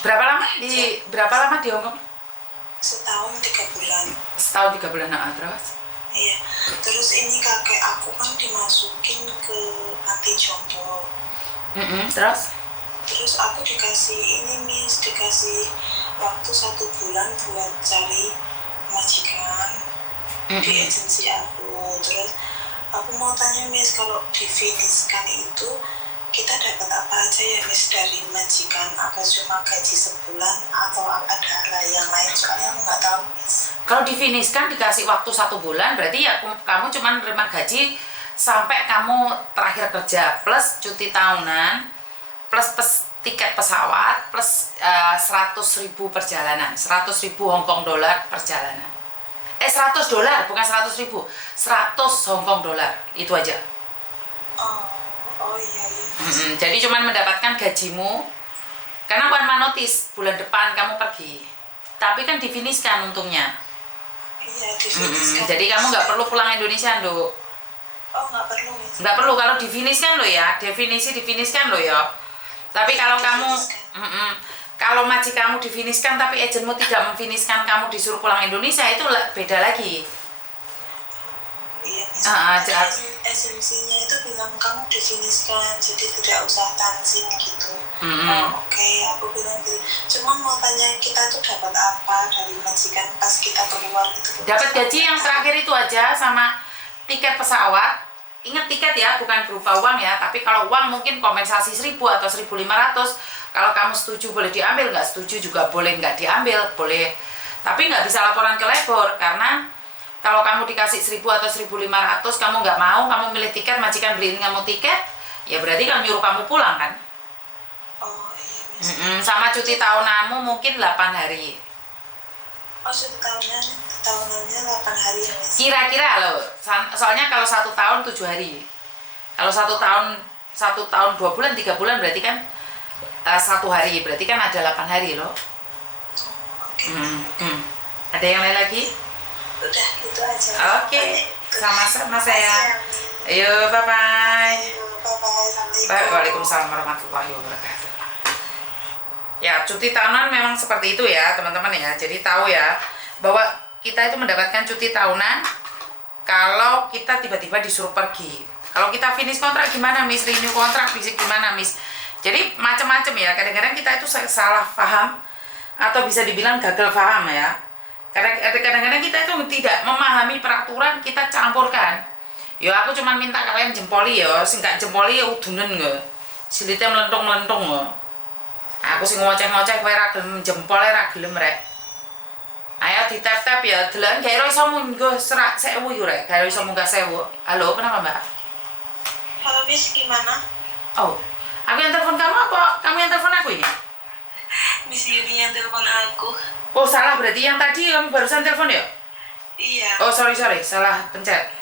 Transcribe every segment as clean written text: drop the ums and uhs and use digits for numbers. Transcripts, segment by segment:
Berapa lama di Hong Kong? Setahun 3 bulan. Setahun 3 bulan, terus? Iya, terus ini kakek aku kan dimasukin ke panti jompo. Terus? Terus aku dikasih waktu 1 bulan buat cari majikan di agensi aku. Terus aku mau tanya Miss, kalau difiniskan itu kita dapat apa aja ya Miss dari majikan? Apa cuma gaji sebulan atau ada yang lain? Soalnya aku nggak tahu Miss. Kalau difiniskan dikasih waktu 1 bulan, berarti ya kamu cuma menerima gaji sampai kamu terakhir kerja, plus cuti tahunan, plus tiket pesawat, plus 100.000 perjalanan, 100.000 Hong Kong dolar perjalanan. $100, bukan 100.000, 100 Hong Kong dolar, itu aja. Oh iya. Jadi cuma mendapatkan gajimu, karena one man notice bulan depan kamu pergi, tapi kan difiniskan untungnya. Iya, difiniskan. Jadi kamu nggak perlu pulang Indonesia, Nduk. Oh, nggak perlu. Nggak perlu kalau difiniskan loh ya, difiniskan loh ya. Tapi kalau kamu, kalau majikanmu difiniskan tapi agenmu tidak memfiniskan, kamu disuruh pulang Indonesia, itu beda lagi. Iya, esensinya itu bilang kamu difiniskan, jadi tidak usah tanzim gitu. Oke, aku bilang gitu. Cuma mau tanya, kita tuh dapat apa dari majikan pas kita keluar itu? Dapat gaji yang terakhir itu aja, sama tiket pesawat. Ingat tiket ya, bukan berupa uang ya, tapi kalau uang mungkin kompensasi 1.000 atau 1.500. Kalau kamu setuju boleh diambil, nggak setuju juga boleh nggak diambil, boleh. Tapi nggak bisa laporan ke labor, karena kalau kamu dikasih 1.000 atau 1.500, kamu nggak mau, kamu milih tiket, majikan beliin kamu tiket, ya berarti kan nyuruh kamu pulang kan. Oh iya. Sama cuti tahunanmu mungkin 8 hari. Oh, cuti tahunannya 8 hari ya Miss? Kira-kira loh, soalnya kalau 1 tahun 7 hari. Kalau 1 tahun 2 bulan, 3 bulan berarti kan 1 hari, berarti kan ada 8 hari loh. Oke. Ada yang lain lagi? Udah, itu aja. Oke. Sama-sama sayang. Ayo, bye-bye. Bye-bye. Waalaikumsalam warahmatullahi wabarakatuh. Ya, cuti tahunan memang seperti itu ya teman-teman ya. Jadi tahu ya bahwa kita itu mendapatkan cuti tahunan kalau kita tiba-tiba disuruh pergi. Kalau kita finish kontrak gimana Miss, renew kontrak fisik gimana Miss. Jadi macam-macam ya. Kadang-kadang kita itu salah paham atau bisa dibilang gagal paham ya. Karena kadang-kadang kita itu tidak memahami peraturan, kita campurkan. Ya aku cuma minta kalian jempoli ya, sing gak jempoli ya udunen nggak. Silitnya melentung-melentung nggak. Aku sing ngoceh-ngoceh kowe ra gelem jempol ra gelem rek. Ayo ditap-tap ya, delan gawe iso munggah serak 1.000 yo rek, gawe iso munggah 1.000. Halo, kenapa Mbak? Halo Miss, gimana? Oh, aku yang telepon kamu apa kamu yang telepon aku ini? Miss Yuni yang telepon aku. Oh salah, berarti yang tadi kamu barusan telepon ya? Iya. Oh sorry, salah pencet.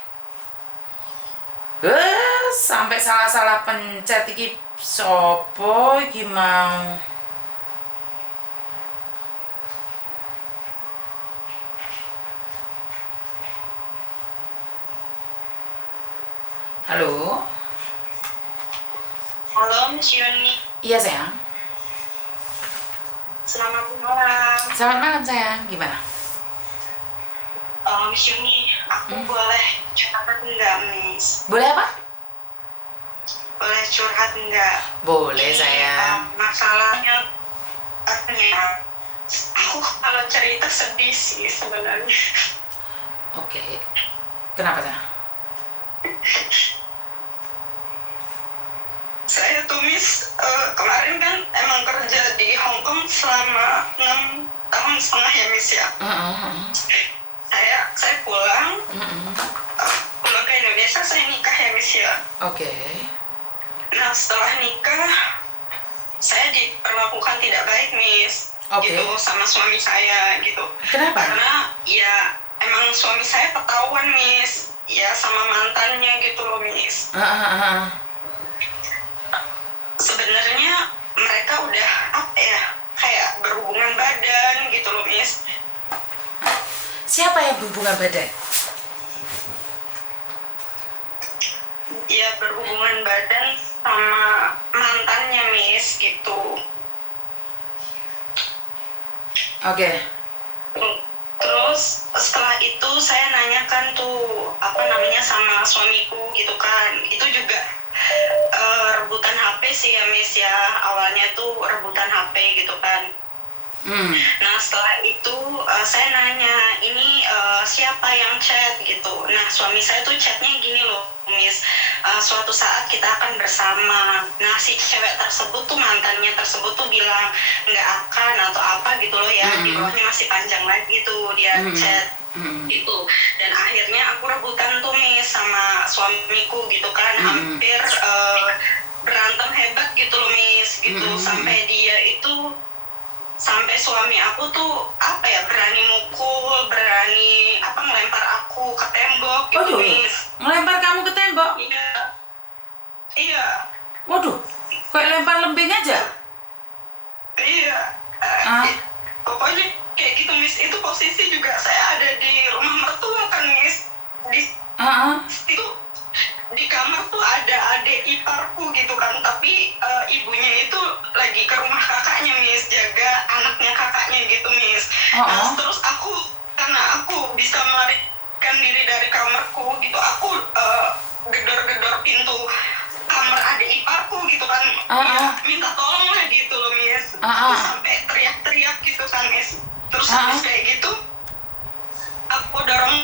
Sampai salah pencet iki sopo iki mau. Halo? Halo Miss Yuni. Iya sayang. Selamat malam. Selamat malam sayang, gimana? Miss Yuni, aku boleh curhat enggak Miss? Boleh apa? Boleh curhat enggak? Boleh sayang. Masalahnya aku kalau cerita sedih sih sebenarnya. Oke. Kenapa sayang? Saya tuh Miss, kemarin kan emang kerja di Hong Kong selama 6 tahun setengah ya Miss ya. Saya pulang, pulang ke Indonesia, saya nikah ya Miss ya. Oke. Nah setelah nikah, saya diperlakukan tidak baik Miss, gitu sama suami saya gitu. Kenapa? Karena ya emang suami saya ketahuan Miss, ya sama mantannya gitu loh Miss. Sebenarnya mereka udah apa ya, kayak berhubungan badan gitu loh Miss. Siapa yang berhubungan badan? Ya berhubungan badan sama mantannya Miss gitu. Oke. Terus setelah itu saya nanyakan tuh apa namanya sama suamiku gitu kan, itu juga rebutan HP sih ya Miss ya, awalnya tuh rebutan HP gitu kan. Nah setelah itu saya nanya ini siapa yang chat gitu. Nah suami saya tuh chatnya gini loh Miss, suatu saat kita akan bersama. Nah si cewek tersebut tuh, mantannya tersebut tuh bilang nggak akan atau apa gitu loh ya, di bawahnya masih panjang lagi tuh dia chat itu. Dan akhirnya aku rebutan tuh Miss sama suamiku gitu kan, hampir berantem hebat gitu loh Miss gitu, sampai suami aku tuh apa ya, berani mukul, berani apa ngelempar aku ke tembok gitu Miss. Ngelempar kamu ke tembok? Iya. Waduh, kayak lempar lembing aja? Iya. Pokoknya kayak gitu Miss. Itu posisi juga saya ada di rumah mertua kan Miss. Itu di kamar tuh ada adik iparku gitu kan, tapi ibunya itu lagi ke rumah kakaknya Miss, jaga anaknya kakaknya gitu Miss. Nah, terus karena aku bisa melarikan diri dari kamarku gitu, aku gedor-gedor pintu kamar adik iparku gitu kan, ya, minta tolong lah gitu loh Miss. Aku sampai teriak-teriak gitu kan Miss. Terus habis kayak gitu aku dorong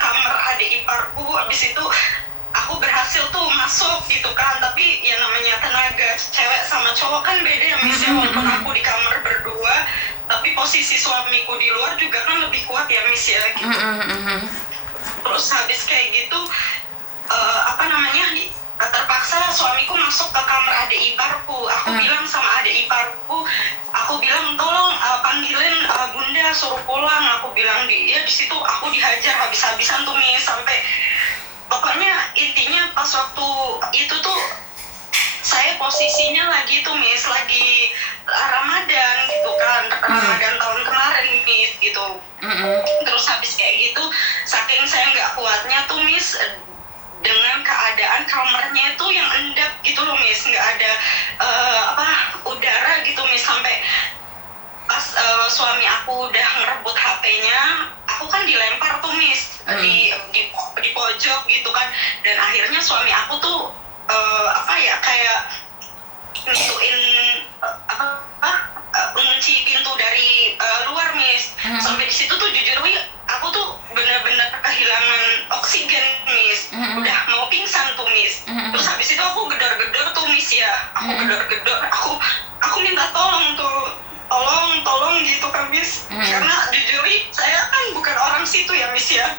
kamar adik iparku, habis itu aku berhasil tuh masuk gitu kan. Tapi ya namanya tenaga cewek sama cowok kan beda ya Miss ya, walaupun aku di kamar berdua tapi posisi suamiku di luar juga kan lebih kuat ya Miss ya gitu. Terus habis kayak gitu terpaksa suamiku masuk ke kamar adik iparku. Aku bilang sama adik iparku, aku bilang tolong panggilin bunda suruh pulang. Aku bilang di situ aku dihajar habis-habisan tuh Miss, sampai pokoknya intinya pas waktu itu tuh saya posisinya lagi tuh Miss, lagi Ramadan gitu kan, Ramadan tahun kemarin Miss gitu. Terus habis kayak gitu, saking saya nggak kuatnya tuh Miss, dengan keadaan kamarnya itu yang endap gitu loh Miss, nggak ada udara gitu Miss. Sampai pas suami aku udah ngerebut HP-nya, aku kan dilempar tuh Miss, di pojok gitu kan. Dan akhirnya suami aku tuh kayak ngituin ngunci pintu dari luar Miss. Sampai di situ tuh jujur aku tuh benar-benar kehilangan oksigen Miss, udah mau pingsan tuh Miss. Terus habis itu aku gedor-gedor tuh Miss ya, aku minta tolong tuh, tolong gitu kan Miss. Karena jujur saya kan bukan orang situ ya Miss ya.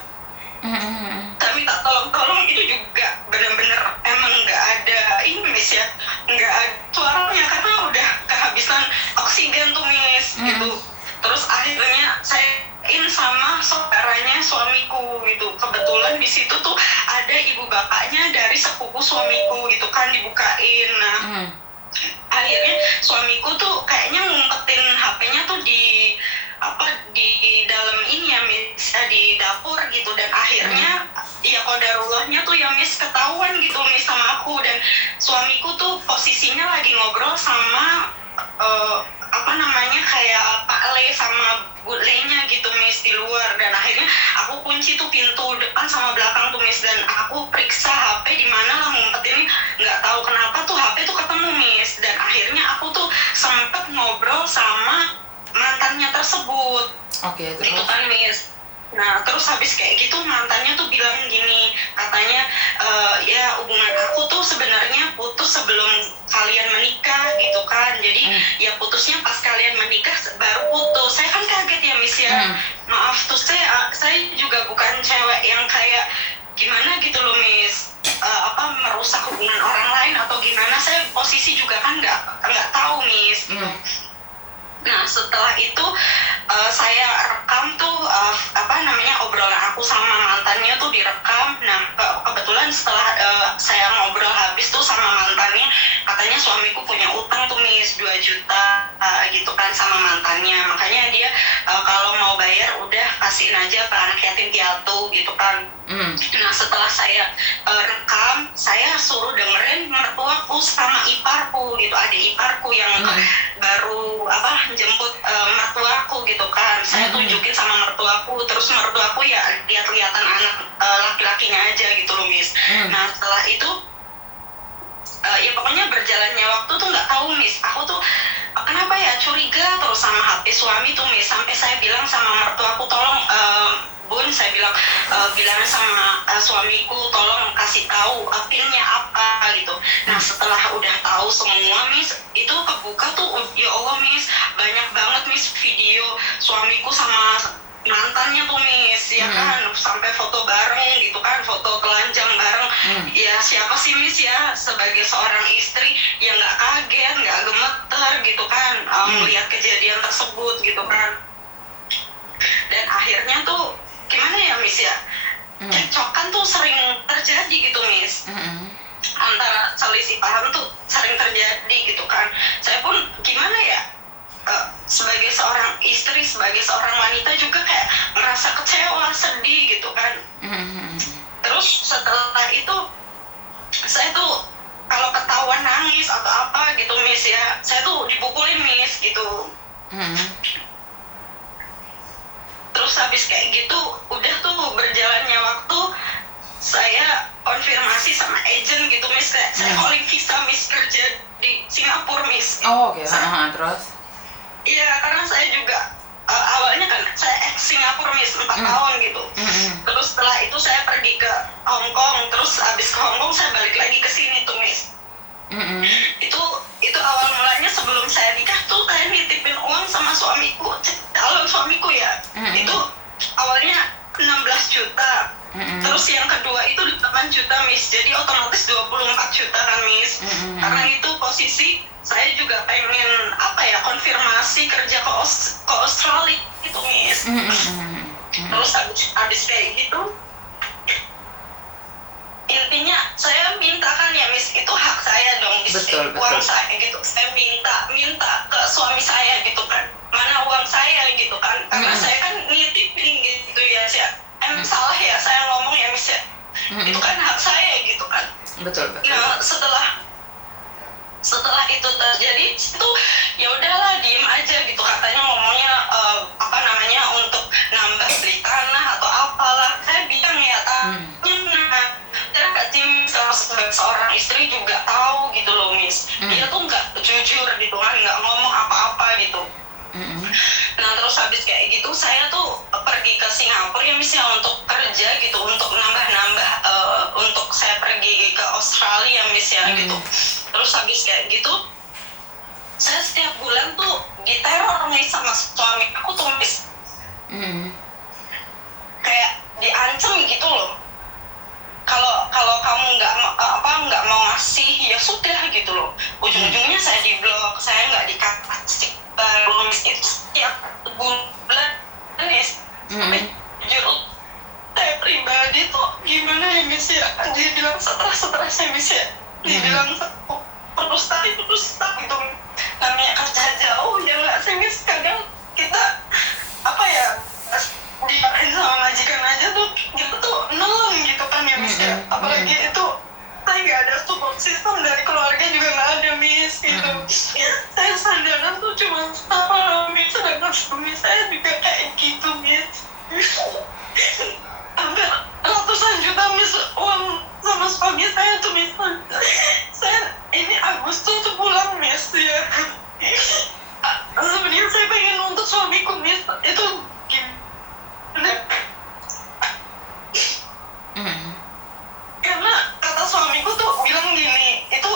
Tapi tak tolong itu juga benar-benar emang nggak ada ini Miss ya, nggak ada suaranya karena udah kehabisan oksigen tuh Miss gitu. Terus akhirnya saya sama saudaranya suamiku gitu, kebetulan di situ tuh ada ibu bapaknya dari sepupu suamiku gitu kan, dibukain. Nah akhirnya suamiku tuh kayaknya ngumpetin HP-nya tuh di dalam ini ya Miss, di dapur gitu. Dan akhirnya ya qadarullahnya tuh ya Miss, ketahuan gitu Miss sama aku. Dan suamiku tuh posisinya lagi ngobrol sama kayak Pak Le sama Bu Le-nya gitu Miss di luar. Dan akhirnya aku kunci tuh pintu depan sama belakang tuh Miss, dan aku periksa HP di mana lah ngumpetin, nggak tahu kenapa tuh HP tuh ketemu Miss. Dan akhirnya aku tuh sempet ngobrol sama mantannya tersebut. Oke, terus? Gitu kan Miss. Nah terus habis kayak gitu mantannya tuh bilang gini, katanya ya hubungan aku tuh sebenarnya putus sebelum kalian menikah gitu kan. Jadi ya putusnya pas kalian menikah baru putus. Saya kan kaget ya Miss ya. Maaf tuh saya juga bukan cewek yang kayak gimana gitu loh Miss, merusak hubungan orang lain atau gimana. Saya posisi juga kan nggak tahu Miss gitu. Nah setelah itu saya rekam tuh obrolan aku sama mantannya tuh direkam. Nah kebetulan setelah saya ngobrol habis tuh sama mantannya, katanya suamiku punya utang tuh Miss 2 juta gitu kan sama mantannya. Makanya dia kalau mau bayar udah kasihin aja ke anak yatim piatu gitu kan. Nah setelah saya rekam, saya suruh dengerin mertuaku sama iparku gitu, adik iparku yang baru jemput mertuaku gitu kan. Saya tunjukin sama mertuaku, terus mertuaku ya lihat-lihatan anak laki-lakinya aja gitu loh Miss. Nah setelah itu ya pokoknya berjalannya waktu tuh nggak tahu Miss, aku tuh kenapa ya curiga terus sama HP suami tuh Miss, sampai saya bilang sama mertuaku, tolong Bun, saya bilang bilang sama suamiku tolong kasih tahu pinnya apa gitu. Nah setelah udah tahu semua Miss, itu kebuka tuh ya Allah Miss, banyak banget Miss video suamiku sama mantannya tuh Miss, ya kan, sampai foto bareng gitu kan, foto telanjang bareng. Ya siapa sih Miss ya sebagai seorang istri yang nggak kaget, nggak gemeter gitu kan melihat kejadian tersebut gitu kan. Dan akhirnya tuh gimana ya Miss ya, cekcokan tuh sering terjadi gitu Miss, antara selisih paham tuh sering terjadi gitu kan. Saya pun gimana ya, sebagai seorang istri, sebagai seorang wanita juga kayak merasa kecewa, sedih gitu kan. Terus setelah itu saya tuh kalau ketahuan nangis atau apa gitu Miss ya, saya tuh dipukulin Miss gitu. Terus habis kayak gitu udah tuh berjalannya waktu, saya konfirmasi sama agent gitu Miss, kayak saya calling visa Miss kerja di Singapura Miss. Oh oke. Terus? Iya, karena saya juga awalnya kan saya Singapura Miss 4 tahun gitu. Terus setelah itu saya pergi ke Hong Kong, terus habis ke Hong Kong saya balik lagi ke sini tuh Miss. Itu awal mulanya sebelum saya nikah tuh saya nitipin uang sama suamiku, calon suamiku ya. Itu awalnya 16 juta. Terus yang kedua itu 8 juta Miss, jadi otomatis 24 juta kan Miss. Karena itu posisi saya juga pengen konfirmasi kerja ke Australia gitu Miss. Terus habis kayak gitu, intinya saya minta kan ya Miss, itu hak saya dong Miss, uang saya gitu. Saya minta ke suami saya gitu kan, mana uang saya gitu kan, karena saya kan nitipin gitu ya. Salah ya saya ngomong ya Miss ya, itu kan hak saya gitu kan. Betul. Nah setelah itu terjadi itu ya udahlah diem aja gitu, katanya ngomongnya untuk nambah beli tanah atau apalah. Saya bilang ya tim seorang istri juga tahu gitu loh Miss, dia tuh nggak jujur gitu kan, nggak ngomong apa-apa gitu. Nah terus habis kayak gitu saya tuh pergi ke Singapura ya Miss ya, untuk kerja gitu, untuk nambah-nambah untuk saya pergi ke Australia Miss ya gitu. Terus habis kayak gitu saya setiap bulan tuh diteror Miss sama suami aku tuh Miss. Kayak diancam gitu loh, kalau kamu nggak mau ngasih ya sudah gitu loh. Ujung-ujungnya saya diblok, saya nggak dikasih baru Miss. Itu setiap bulan Miss. Jujur saya pribadi tuh gimana ya Miss ya, dia bilang stres Miss ya, dia bilang perlu stuck gitu, namanya kerja jauh ya nggak sih Miss. Kadang kita dimarahin sama majikan aja tuh gitu tuh nolong gitu kan ya Miss ya. Apalagi itu saya nggak ada support system dari keluarga juga nggak ada Miss gitu. Saya sandaran tuh cuma sama Miss, sedangkan suami saya juga kayak gitu Miss. Hampir ratusan juta Miss uang sama suami saya tuh Miss. Saya ini Agustus tuh pulang Miss ya. Sebenarnya saya pengen nuntut suamiku Miss, itu karena kata suamiku tuh bilang gini, itu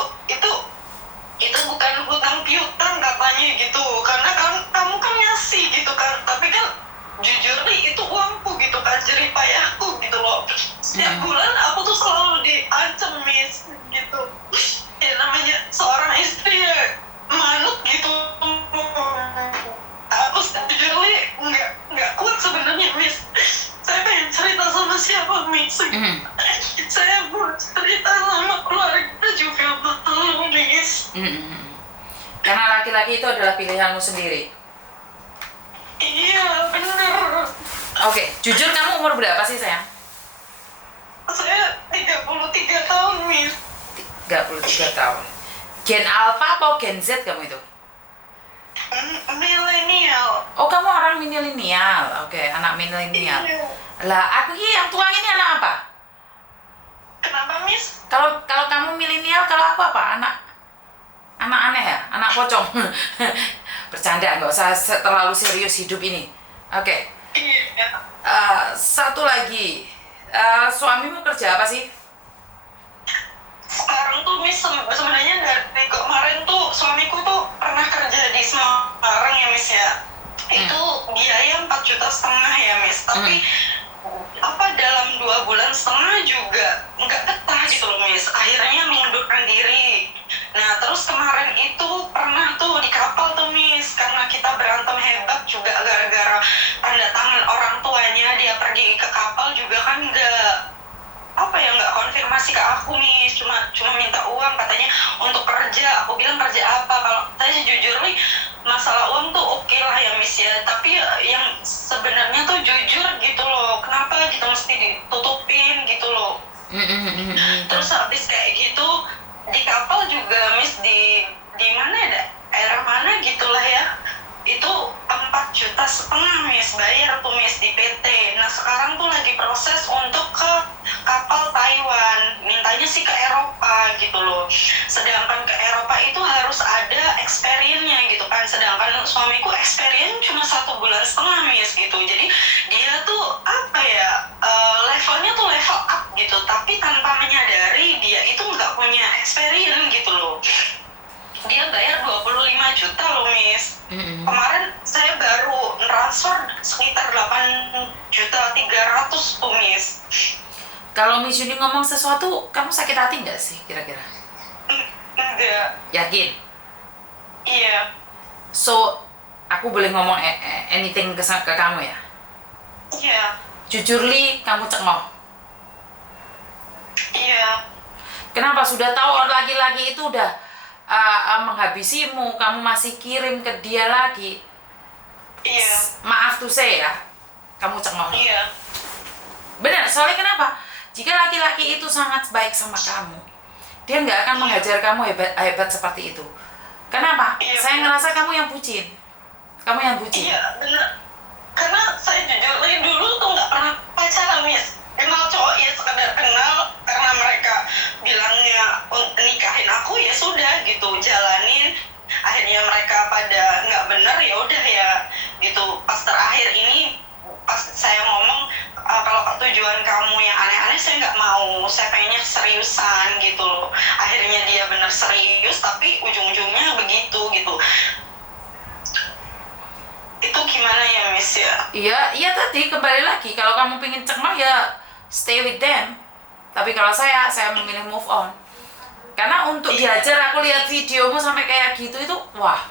bukan hutang piutang katanya gitu, karena kamu kan ngasih gitu kan, tapi kan jujur nih itu uangku gitu kan, jerih payahku gitu loh. Setiap bulan aku tuh selalu diancam Miss gitu. Ya namanya seorang istri ya manut gitu. Aku jujur nih nggak kuat sebenarnya Miss. Saya pengen cerita sama siapa Miss. Saya mau cerita sama keluarga juga betul Miss. Karena laki-laki itu adalah pilihanmu sendiri. Iya, bener. Oke, jujur kamu umur berapa sih sayang? Saya 33 tahun, Miss. 33 tahun. Gen Alpha atau Gen Z kamu itu? Milenial. Oh, kamu orang milenial. Oke, anak milenial. Iya. Lah, aku ini yang tua ini anak apa? Kenapa, Miss? Kalau kamu milenial, kalau aku apa? Anak aneh ya? Anak pocong. Bercanda, nggak usah terlalu serius hidup ini. Oke. Iya. Satu lagi. Suamimu kerja apa sih? Sekarang tuh, Miss, sebenarnya dari kemarin tuh suamiku tuh pernah kerja di Semarang ya, Miss ya. Itu biaya 4,5 juta ya, Miss. Tapi dalam 2,5 bulan juga nggak betah gitu loh, Miss. Akhirnya mengundurkan diri. Nah, terus kemarin itu pernah tuh di kapal tuh, Miss, karena kita berantem hebat juga gara-gara tanda tangan orang tuanya, dia pergi ke kapal juga kan nggak konfirmasi ke aku, Miss, cuma minta uang katanya untuk kerja. Aku bilang kerja apa? Kalau saya jujur nih, masalah uang tuh oke lah ya, Miss ya, tapi yang sebenarnya tuh jujur gitu loh, kenapa gitu mesti ditutupin gitu loh. Terus habis kayak gitu di kapal juga, Miss, di mana ya, daerah mana gitulah ya, itu 4,5 juta, Miss, bayar tuh, Miss, di PT. Nah, sekarang tuh lagi proses untuk ke kapal Taiwan, mintanya sih ke Eropa gitu loh. Sedangkan ke Eropa itu harus ada experience-nya gitu kan, sedangkan suamiku experience cuma 1,5 bulan, Miss, gitu. Jadi dia tuh apa ya, levelnya tuh level up gitu, tapi tanpa menyadari dia itu nggak punya experience gitu loh. Dia bayar 25 juta loh, Miss. Kemarin saya baru transfer sekitar 8,3 juta tuh, Miss. Kalau Miss Yuni ngomong sesuatu, kamu sakit hati nggak sih kira-kira? Enggak. Yakin? Iya. So, aku boleh ngomong anything ke kamu ya? Iya. Jujur Li, kamu cengok. Iya. Kenapa? Sudah tahu orang laki-laki itu udah menghabisimu, kamu masih kirim ke dia lagi. Iya. Maaf tuh saya ya, kamu cengok. Iya. Benar, soalnya kenapa? Jika laki-laki itu sangat baik sama kamu, dia nggak akan menghajar kamu hebat seperti itu. Kenapa? Iya, Saya ngerasa kamu yang bucin. Kamu yang bucin. Iya, benar. Karena saya jujur lagi dulu tuh nggak pernah pacaran, Miss. Kenal cowok ya sekedar kenal, karena mereka bilangnya nikahin aku, ya sudah gitu, jalanin. Akhirnya mereka pada nggak bener, ya udah ya gitu. Pas terakhir ini, pas saya ngomong kalau tujuan kamu yang aneh-aneh saya nggak mau, saya pengennya seriusan gitu loh. Akhirnya dia bener serius, tapi ujung-ujungnya begitu gitu. Itu gimana ya, Miss ya? Iya tadi kembali lagi, kalau kamu pengen cengok ya stay with them. Tapi kalau saya memilih move on. Karena untuk diajar, aku lihat videomu sampai kayak gitu itu, wah.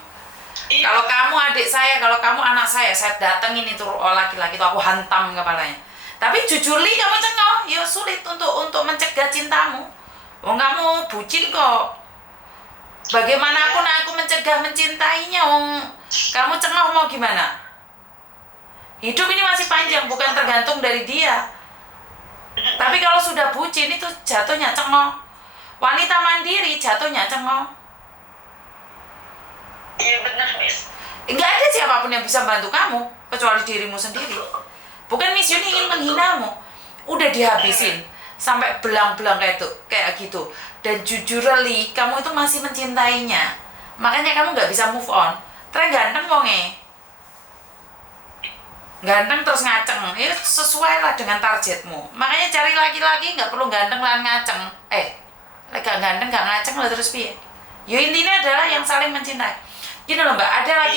Iya. Kalau kamu adik saya, kalau kamu anak saya datengin itu laki-laki itu, aku hantam kepalanya. Tapi jujur Li, kamu cengok, ya sulit untuk mencegah cintamu. Wong kamu bucin kok. Bagaimanapun aku mencegah mencintainya, wong kamu cengok mau gimana? Hidup ini masih panjang, bukan tergantung dari dia. Tapi kalau sudah bucin itu jatuhnya cengok. Wanita mandiri jatuhnya cengok. Iya benar, Miss. Nggak ada siapapun yang bisa bantu kamu kecuali dirimu sendiri. Bukan Miss Yuni ingin menghinamu, udah dihabisin sampai belang-belang kayak gitu. Dan jujur Li, kamu itu masih mencintainya, makanya kamu nggak bisa move on. Terus ganteng wonge, ganteng terus ngaceng, ya sesuai lah dengan targetmu. Makanya cari laki-laki nggak perlu ganteng lan ngaceng. Gak ganteng gak ngaceng lah terus piye. Ya intinya adalah yang saling mencintai. Gini loh Mbak, ada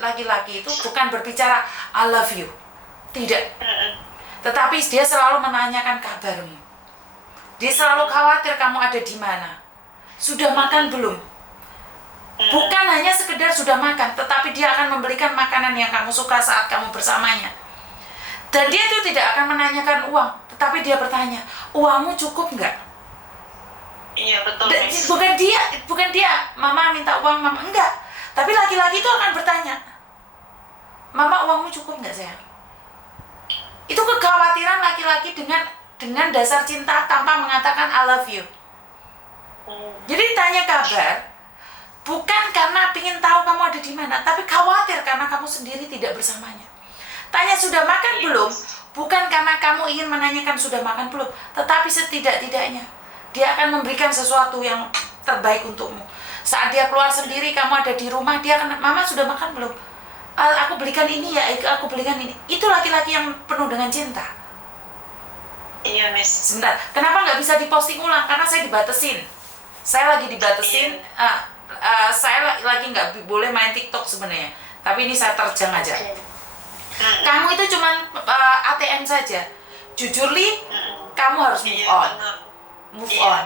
laki-laki itu bukan berbicara I love you, tidak. Tetapi dia selalu menanyakan kabarmu. Dia selalu khawatir kamu ada di mana. Sudah makan belum? Bukan hanya sekedar sudah makan, tetapi dia akan memberikan makanan yang kamu suka saat kamu bersamanya. Dan dia itu tidak akan menanyakan uang, tetapi dia bertanya, uangmu cukup nggak? Iya betul. Bukan dia, mama minta uang mama, enggak. Tapi laki-laki itu akan bertanya, Mama uangmu cukup nggak sayang? Itu kekhawatiran laki-laki dengan dasar cinta tanpa mengatakan I love you. Jadi tanya kabar bukan karena ingin tahu kamu ada di mana, tapi khawatir karena kamu sendiri tidak bersamanya. Tanya sudah makan belum? Bukan karena kamu ingin menanyakan sudah makan belum, tetapi setidak-tidaknya dia akan memberikan sesuatu yang terbaik untukmu. Saat dia keluar sendiri, kamu ada di rumah, dia akan, Mama sudah makan belum? Aku belikan ini ya, aku belikan ini. Itu laki-laki yang penuh dengan cinta. Iya, Miss. Sebentar, kenapa nggak bisa diposting ulang? Karena saya dibatasin. Saya lagi dibatasin. Saya lagi nggak boleh main TikTok sebenarnya. Tapi ini saya terjang aja. Kamu itu cuman ATM saja. Jujur Li, kamu harus move on. Move on.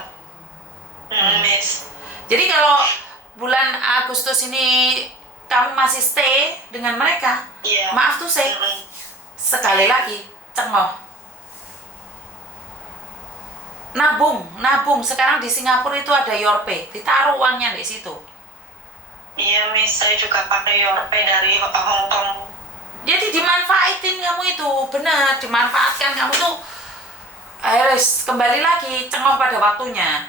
Miss. Jadi kalau bulan Agustus ini kamu masih stay dengan mereka, maaf tuh say, sekali lagi cengoh. Nabung. Sekarang di Singapura itu ada Yorpay, ditaruh uangnya di situ. Iya, Miss. Saya juga pakai Yorpay dari Hong Kong. Jadi dimanfaatin kamu itu, benar, dimanfaatkan kamu tuh. Ayolah, kembali lagi cengoh pada waktunya.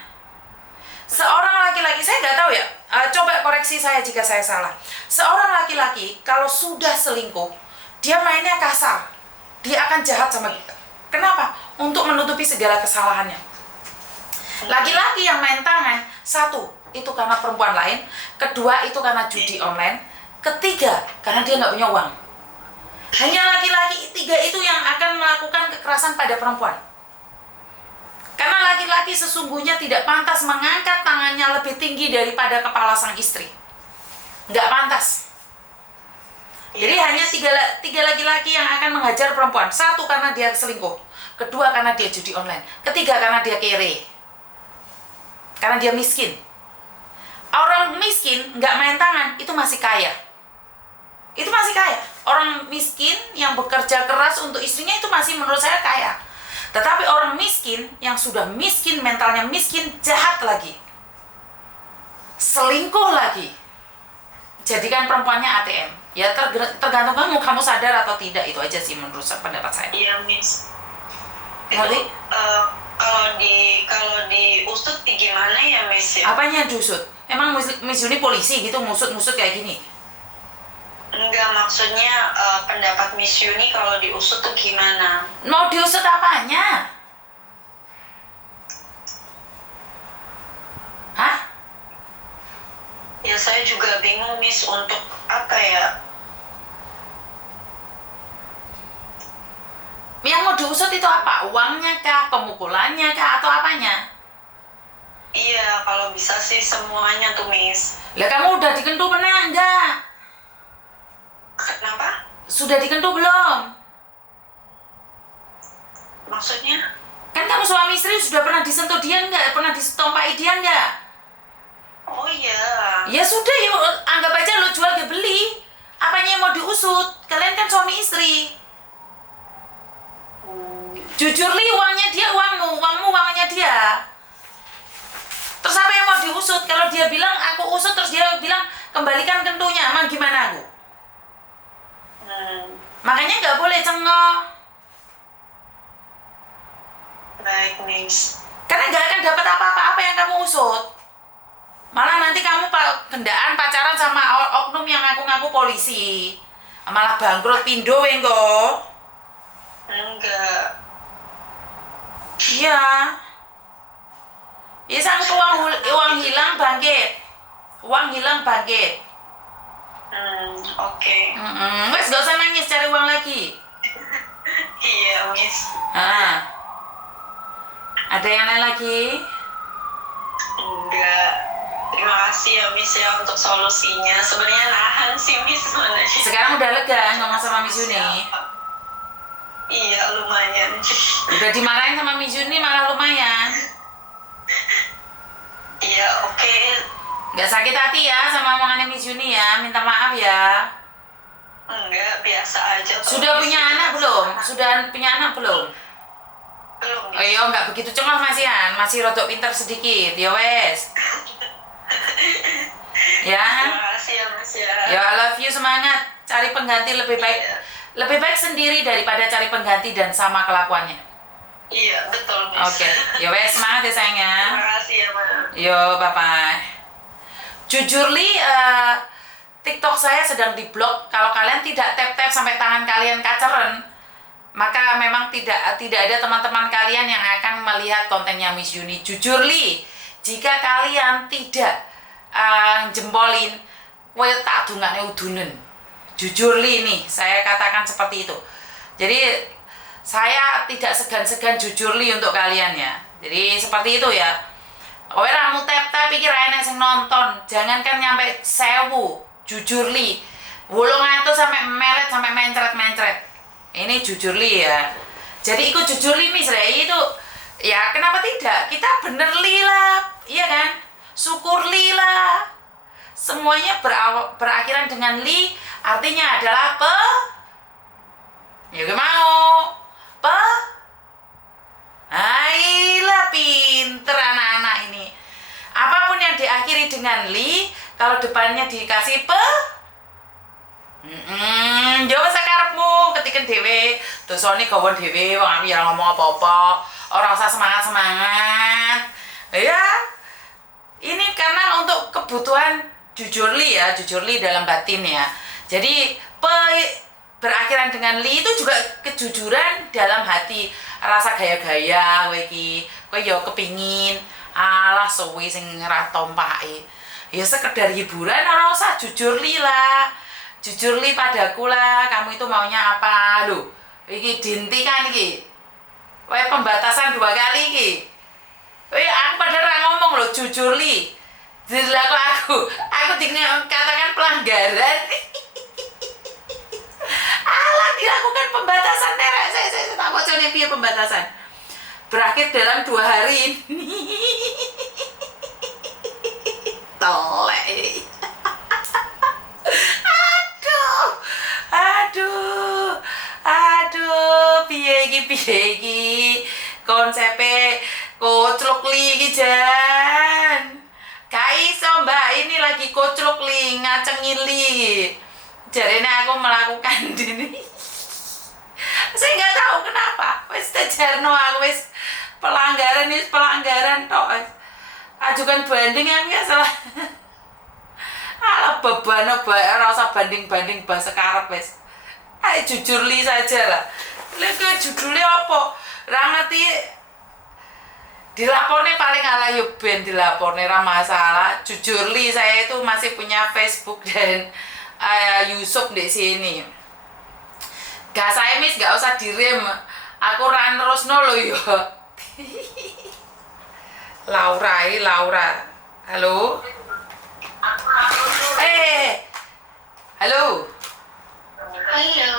Seorang laki-laki, saya nggak tahu ya, coba koreksi saya jika saya salah. Seorang laki-laki kalau sudah selingkuh, dia mainnya kasar, dia akan jahat sama kita. Kenapa? Untuk menutupi segala kesalahannya. Laki-laki yang main tangan, satu, itu karena perempuan lain. Kedua, itu karena judi online. Ketiga, karena dia nggak punya uang. Hanya laki-laki tiga itu yang akan melakukan kekerasan pada perempuan. Karena laki-laki sesungguhnya tidak pantas mengangkat tangannya lebih tinggi daripada kepala sang istri. Nggak pantas. Jadi hanya tiga laki-laki yang akan menghajar perempuan. Satu, karena dia selingkuh. Kedua, karena dia judi online. Ketiga, karena dia kere. Karena dia miskin. Orang miskin nggak main tangan, itu masih kaya. Itu masih kaya. Orang miskin yang bekerja keras untuk istrinya itu masih menurut saya kaya. Tetapi orang miskin yang sudah miskin, mentalnya miskin, jahat lagi, selingkuh lagi, jadikan perempuannya ATM. Ya tergantung kamu sadar atau tidak, itu aja sih menurut pendapat saya. Iya, Miss. Ngerti? Kalau diusut gimana ya, Miss? Ya? Apanya diusut? Emang Miss Yuni polisi gitu ngusut-ngusut kayak gini? Enggak, maksudnya pendapat Miss Yuni kalau diusut tuh gimana? Mau diusut apanya? Hah? Ya saya juga bingung, Miss, untuk apa ya? Yang mau diusut itu apa? Uangnya kah? Pemukulannya kah? Atau apanya? Iya, kalau bisa sih semuanya tuh, Miss. Lah kamu udah dikentuh pernah enggak? Kenapa? Sudah dikentuh belum? Maksudnya? Kan kamu suami istri sudah pernah disentuh dia enggak? Pernah ditompai dia enggak? Oh iya. Ya sudah, yuk anggap aja lo jual dia beli. Apanya yang mau diusut? Kalian kan suami istri. Jujur Li, uangnya dia uangmu uangnya dia. Terus apa yang mau diusut? Kalau dia bilang aku usut, terus dia bilang kembalikan kentunya, emang gimana aku? Makanya nggak boleh cengok. Baik, Miss. Karena nggak akan dapat apa-apa yang kamu usut. Malah nanti kamu gendaan pacaran sama oknum yang ngaku-ngaku polisi. Malah bangkrut pindo engko. Enggak. Iya. Ya sang uang hilang bangkit. Uang hilang bangkit. Oke. Wes gak usah nangis, cari uang lagi. Iya, Miss. Ada yang lain lagi? Enggak. Terima kasih ya, Miss, ya, untuk solusinya. Sebenarnya nahan sih, Miss, sebenarnya. Sekarang udah lega ngomong sama Miss Yuni? Iya, lumayan. Udah dimarahin sama Miss Yuni malah lumayan. Iya, oke. Gak sakit hati ya sama omongannya Miss Yuni ya, minta maaf ya. Enggak, biasa aja. Sudah punya anak belum? Sudah punya anak belum? Belum. Oh iya, nggak begitu cengah masih rodok pintar sedikit, ya wes. Ya. Terima kasih ya, Miss. ya. Ya, I love you, semangat. Cari pengganti lebih baik. Iya. Lebih baik sendiri daripada cari pengganti dan sama kelakuannya. Iya, betul, Miss. Oke. Ya wes, semangat ya sayang ya. Terima kasih ya, Ma. Yo, bye-bye. Jujur Li, TikTok saya sedang diblok. Kalau kalian tidak tap-tap sampai tangan kalian kaceren, maka memang tidak ada teman-teman kalian yang akan melihat kontennya Miss Yuni. Jujur Li, jika kalian tidak jempolin, kowe tak dungane udunen. Jujur Li nih, saya katakan seperti itu. Jadi saya tidak segan-segan jujur Li untuk kalian ya. Jadi seperti itu ya. Kowe ramu tap-tap iki ra enek sing nonton. Jangankan nyampe 1000, jujur Li. 800 sampai meret sampai mencret-mencret. Ini jujur Li ya. Jadi ikut jujur Li Miss Ray itu ya kenapa tidak? Kita bener Li lah, iya kan? Syukur Li lah. Semuanya berakhiran dengan Li, artinya adalah ya gue mau ayolah, pinter anak-anak ini. Apapun yang diakhiri dengan Li, kalau depannya dikasih jawab sakarepmu ketika dhewe dosane gawa dhewe wong aku ya ngomong apa-apa, ora usah semangat-semangat. Ya. Ini karena untuk kebutuhan jujur Li ya, jujur Li dalam batin ya. Jadi berakhiran dengan Li itu juga kejujuran dalam hati, rasa gaya-gaya kowe iki. Kowe ya kepingin alah suwi sing ra tompake. Ya sekedar hiburan, ora usah jujur Li lah. Jujur Li padaku lah, kamu itu maunya apa lho? Iki dihentikan iki. Kowe pembatasan 2 kali iki. Aku padahal ra ngomong loh jujur Li. Dilaku aku dikatakan pelanggaran. Alah, dilakukan pembatasan terek. Saya tak bocone piye pembatasan. Berakhir dalam 2 hari ini. Tolek. Aduh, piye iki konsepe koclok Li iki jan. Gak iso Mbak, ini lagi koclok Li, ngacengi Li. Jarene aku melakukan ini. Saya nggak tahu kenapa. Wis tejarno aku wis pelanggaran tok. Ajukan banding aku ya salah. Alah beban bae ora usah banding-banding bahasa karep wis. Ayo jujur Li saja lah. Lek judulnya apa? Ra ngerti. Dilapornya paling ala yo ben dilapornya ra masalah. Jujur Li saya itu masih punya Facebook dan Yusuf di sini. Gak saya Miss gak usah direm. Aku ran terusno lho yo. Laura. Halo. Halo. Halo.